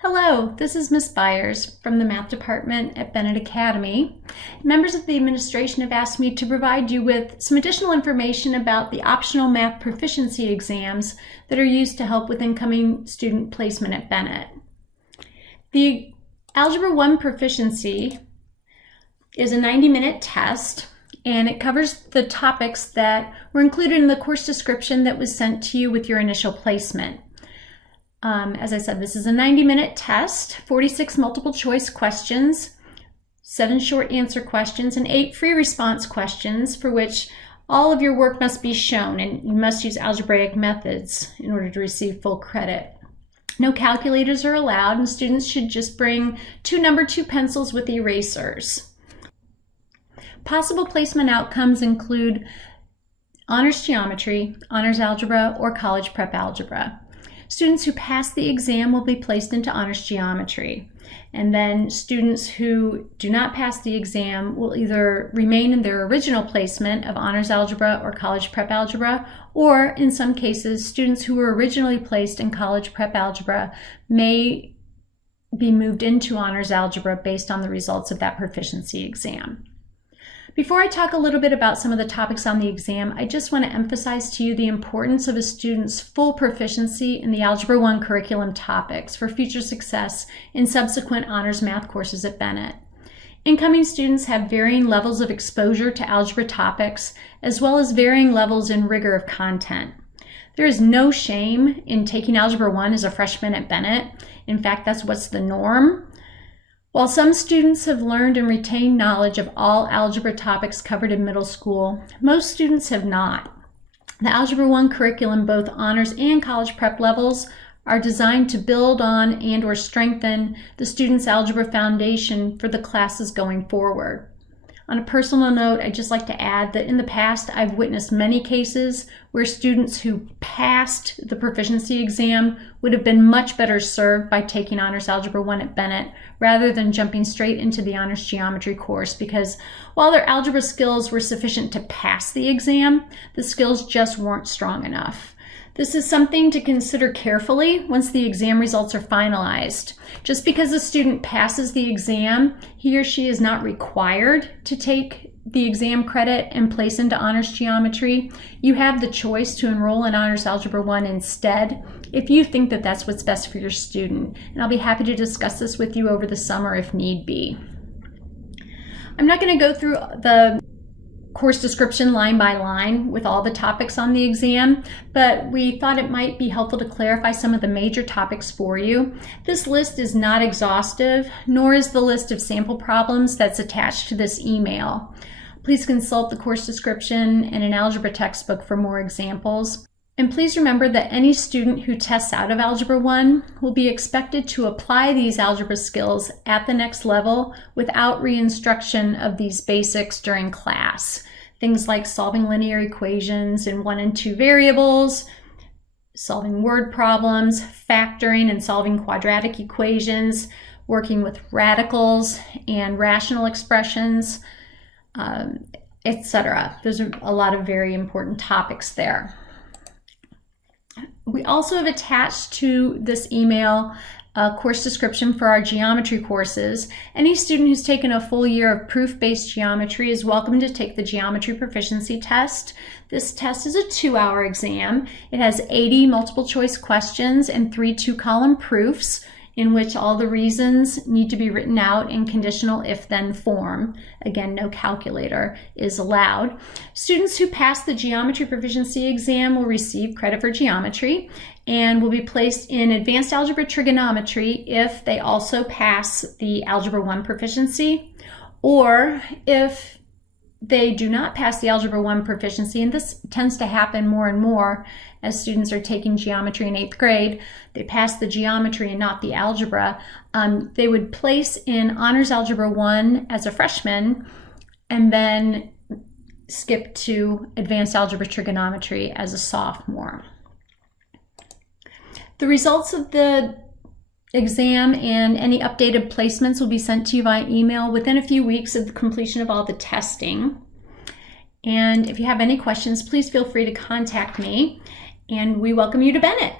Hello, this is Ms. Byers from the Math Department at Bennett Academy. Members of the administration have asked me to provide you with some additional information about the optional math proficiency exams that are used to help with incoming student placement at Bennett. The Algebra 1 Proficiency is a 90-minute test, and it covers the topics that were included in the course description that was sent to you with your initial placement. As I said, this is a 90-minute test, 46 multiple choice questions, 7 short answer questions, and 8 free response questions for which all of your work must be shown, and you must use algebraic methods in order to receive full credit. No calculators are allowed, and students should just bring 2 number 2 pencils with erasers. Possible placement outcomes include honors geometry, honors algebra, or college prep algebra. Students who pass the exam will be placed into honors geometry, and then students who do not pass the exam will either remain in their original placement of honors algebra or college prep algebra, or in some cases, students who were originally placed in college prep algebra may be moved into honors algebra based on the results of that proficiency exam. Before I talk a little bit about some of the topics on the exam, I just want to emphasize to you the importance of a student's full proficiency in the Algebra 1 curriculum topics for future success in subsequent honors math courses at Bennett. Incoming students have varying levels of exposure to algebra topics, as well as varying levels in rigor of content. There is no shame in taking Algebra 1 as a freshman at Bennett. In fact, that's what's the norm. While some students have learned and retained knowledge of all algebra topics covered in middle school, most students have not. The Algebra 1 curriculum, both honors and college prep levels, are designed to build on and/or strengthen the student's algebra foundation for the classes going forward. On a personal note, I'd just like to add that in the past, I've witnessed many cases where students who passed the proficiency exam would have been much better served by taking Honors Algebra 1 at Bennett rather than jumping straight into the Honors Geometry course, because while their algebra skills were sufficient to pass the exam, the skills just weren't strong enough. This is something to consider carefully once the exam results are finalized. Just because a student passes the exam, he or she is not required to take the exam credit and place into Honors Geometry. You have the choice to enroll in Honors Algebra 1 instead if you think that that's what's best for your student. And I'll be happy to discuss this with you over the summer if need be. I'm not going to go through the course description line by line with all the topics on the exam, but we thought it might be helpful to clarify some of the major topics for you. This list is not exhaustive, nor is the list of sample problems that's attached to this email. Please consult the course description and an algebra textbook for more examples. And please remember that any student who tests out of Algebra 1 will be expected to apply these algebra skills at the next level without reinstruction of these basics during class. Things like solving linear equations in 1 and 2 variables, solving word problems, factoring and solving quadratic equations, working with radicals and rational expressions, etc. Those are a lot of very important topics there. We also have attached to this email a course description for our geometry courses. Any student who's taken a full year of proof-based geometry is welcome to take the Geometry Proficiency Test. This test is a 2-hour exam. It has 80 multiple choice questions and 3 2-column proofs in which all the reasons need to be written out in conditional if-then form. Again, no calculator is allowed. Students who pass the Geometry Proficiency exam will receive credit for geometry and will be placed in Advanced Algebra Trigonometry if they also pass the Algebra 1 Proficiency, or if they do not pass the Algebra 1 Proficiency, and this tends to happen more and more as students are taking geometry in 8th grade, they pass the geometry and not the algebra, they would place in Honors Algebra 1 as a freshman and then skip to Advanced Algebra Trigonometry as a sophomore. The results of the exam and any updated placements will be sent to you via email within a few weeks of the completion of all the testing. And if you have any questions, please feel free to contact me, and we welcome you to Bennett.